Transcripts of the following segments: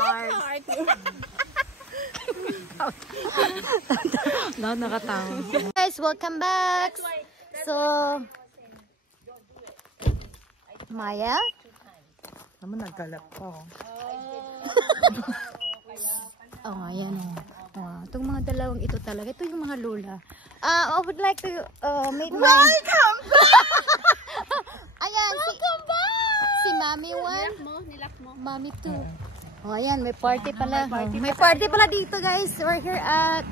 heart. No, nakatawa. Guys, welcome back. So, Maya? Naman nagkalap ko. Oh, ayan oh. Itong mga dalawang ito talaga. Ito yung mga lola. I would like to make my... Welcome back! Ayan, welcome back! Si Mami 1. Nilak mo. Mami 2. Oh, ayan. May party pala. May party pala dito, guys. We're here at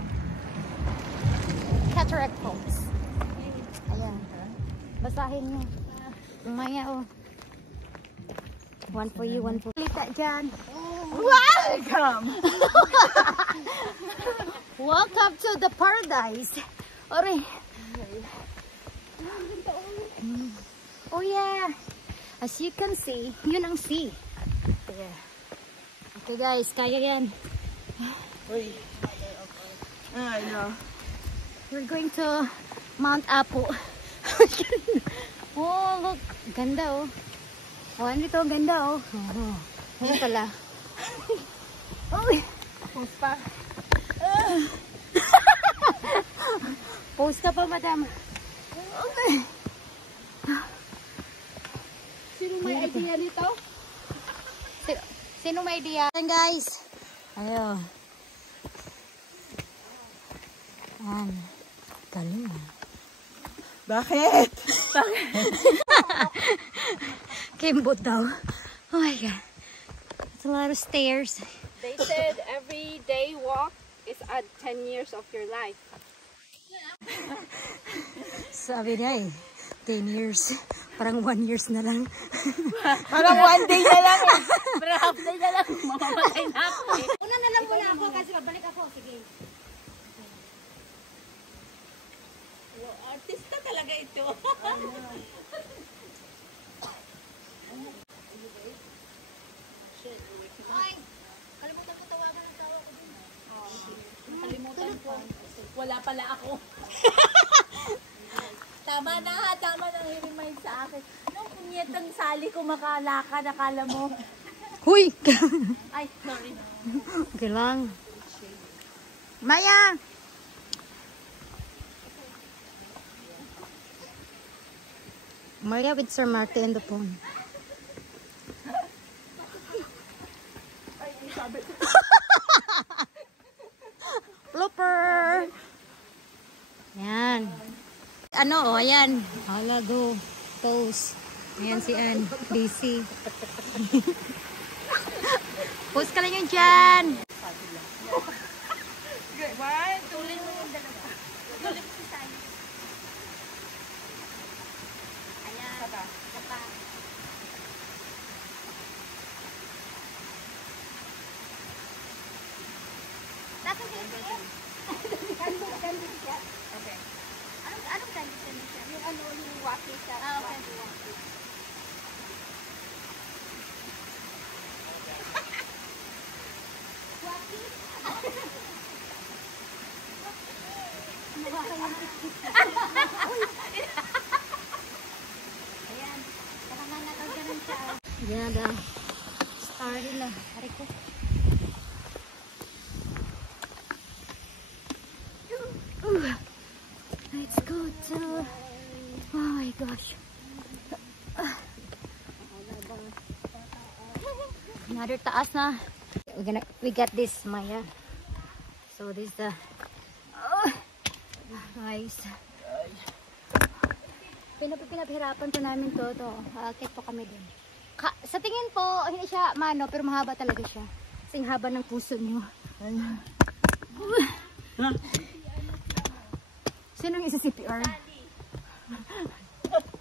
Cataract Falls. Ayan. Basahin nyo. Maya, oh. One for you, one for you. Lita dyan. Welcome! Welcome to the paradise. Ore. Oh yeah. As you can see, yun ang sea. Yeah. Okay guys, kaya yan. Uy. I know. We're going to Mount Apo. Oh, look. Ganda oh. Oh, ano ito? Ganda oh. Ano pala? Oh. Post pa. Post ka pa, madam. Okay. Sino may idea nito? Sino may idea? Ayan guys. Ayo. Ayan. Galing ah. Bakit? Kimbot daw. Oh my god. It's a lot of stairs. They said every day walk is add 10 years of your life. Sabi niya eh. 10 years. Parang 1 years na lang. Parang 1 day na lang eh. Parang half day na lang. Mamamatay na ako eh. Una na lang muna ako kasi babalik ako. Sige. Artista talaga ito. Ay, kalimutan ko tawagan ang tawa ko din. Kalimutan ko. Wala pala ako. Tama na i-remind sa akin. Nung punyetang sali ko makalakad, nakala mo. Huy! Ay, sorry. Okay lang. Maya! Maria with Sir Marty in the phone. Blooper! Yan. Ano, oh, ayan. Hala, go. Pose. Ayan si Ann. DC. Pose ka lang yun dyan. What? Tuloy mo yung dalawa. Tuloy mo si Sally. Ayan. Kapa. Nasa safety eh? Gandun siya. Okay. Anong gandun siya? Yung ano, yung waki siya. Ah, okay. Waki? Ayan. Parang nakaganon siya. Yan na. Started na. Hari ko. Let's go to... Oh my gosh. Another taas na. We got this, Maya. So this is the... Oh, guys. Pinapahirapan to namin to. Akit po kami din. Sa tingin po, hindi siya mano, pero mahaba talaga siya. Kasing haba ng puso niyo. Sinong isa CPR?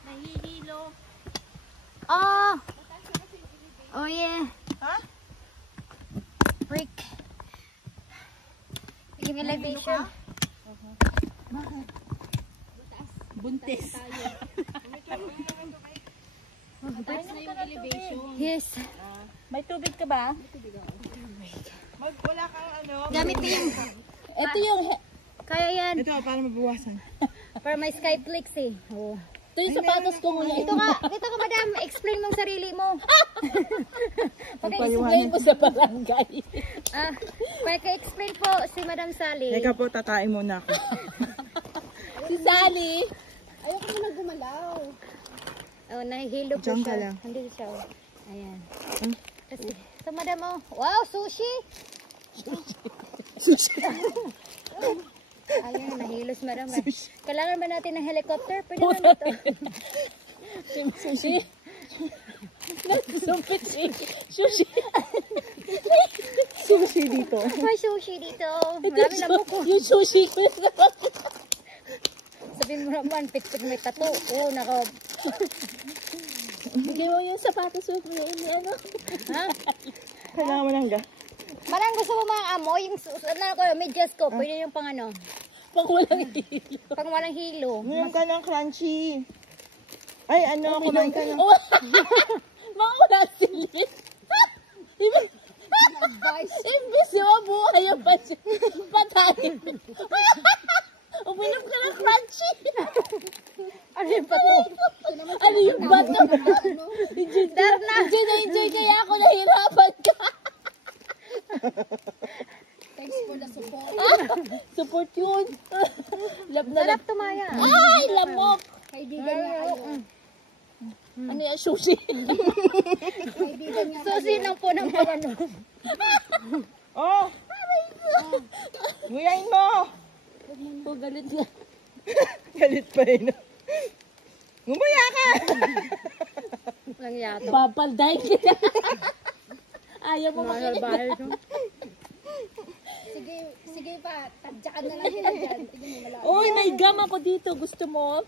Nahihilo. Oh! Oh yeah. Ha? Break. Yung elevation. Bakit? Buntis. Taas na yung elevation. Yes. May tubig ka ba? Wala kang ano. Gamit din. Ito yung... Kaya yan. Ito, para mabawasan. Para may skyflakes eh. Oh. Ito yung sapatos ko ngayon. Dito ka madam, explain mong sarili mo. Explain mo sa barangay. Pagka-explain po si Madam Sally. Teka po, tatain muna ako. Si Sally. Ayoko mo gumalaw. Oh, nahihilo po Diyan ka siya. lang. Nandito siya. Oh. Ayan. Kasi, so madam, oh. Wow, sushi! Ayun, nahilos madam. Kailangan ba natin ng helicopter? Pwede na ito. Sushi. Nagsumpit si Sushi. Sushi dito. May sushi dito. Marami na buko. Yung sushi ko. Sabihin mo naman, picture may tattoo. Oh, nako. Bigay mo yung sapatos mo. Ano? Ha? Kailangan mo lang ga. Marang gusto mo mga amoy, yung medyas ko, pwede yung pang ano, Pag walang hilo. pang walang hilo. Ngayon ka ng crunchy. Ay, ano, kumain ka ng... Mga wala silid. Imbis na mabuhay ang patayin. Uminom ka ng crunchy. Ano yung pato? Ano yung bato? Enjoy kaya ako, nahirapan ka. Thanks for the support. Support yun. Sarap tumaya. Ay, lamok. Kaibigan niya kayo. Ano yung sushi? Kaibigan niya sushi lang po ng pagano. Oh! Nguyain mo! Oh, galit ka. Galit pa rin. Ngumuya ka! Lang yato. Papalday ka. Ayaw mo makinig. Sige pa, tadyakan na lang sila dyan. Tignan mo wala. Uy, may gum ako dito. Gusto mo?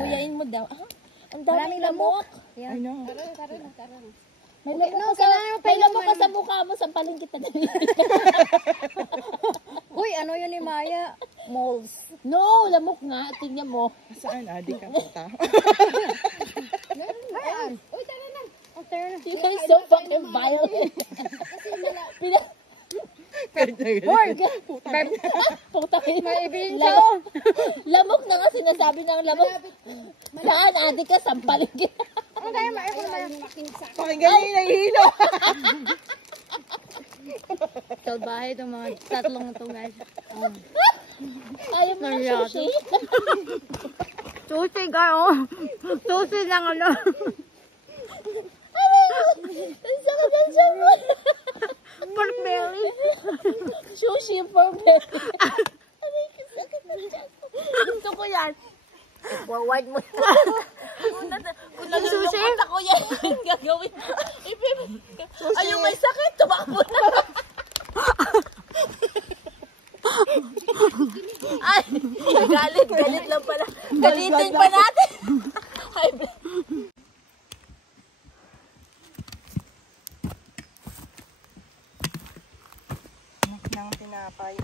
Muyain mo daw. Ah, ang daming lamok. Yan. Ano? Tara na. May Okay, lamok no, ka sa, kailangan mo pa may yung lamok ka sa mukha mo. Sampalin kita dali. Uy, ano yun ni Maya? Moles. No, lamok nga. Tingnan mo. Saan? Adi ka puta. Ayan. Uy, tara na. Oh, tara na. You guys so fucking violent. Puta kayo. Maibilin siya. Oh. Lamok na nga sinasabi ng lamok. Saan, ate ka? Sampalin kita. Ano tayo? Maipon na. Pakinggan niyo yung nahihilo. Sa bahay itong mga tatlong ito guys. Ayaw mo ng sushi? Sushi ka oh. Sushi lang ano. Ang sakit ang sabi. Pork belly. Sushi for belly. Aray, sakit ang tiyan. Gusto ko yan. Forward mo. Kung nalulungkot ako yan, gagawin. Ay, yung may sakit, tumakbo na. Ay, galit lang pala. Galitin pa natin. Ay, Ng tinapay.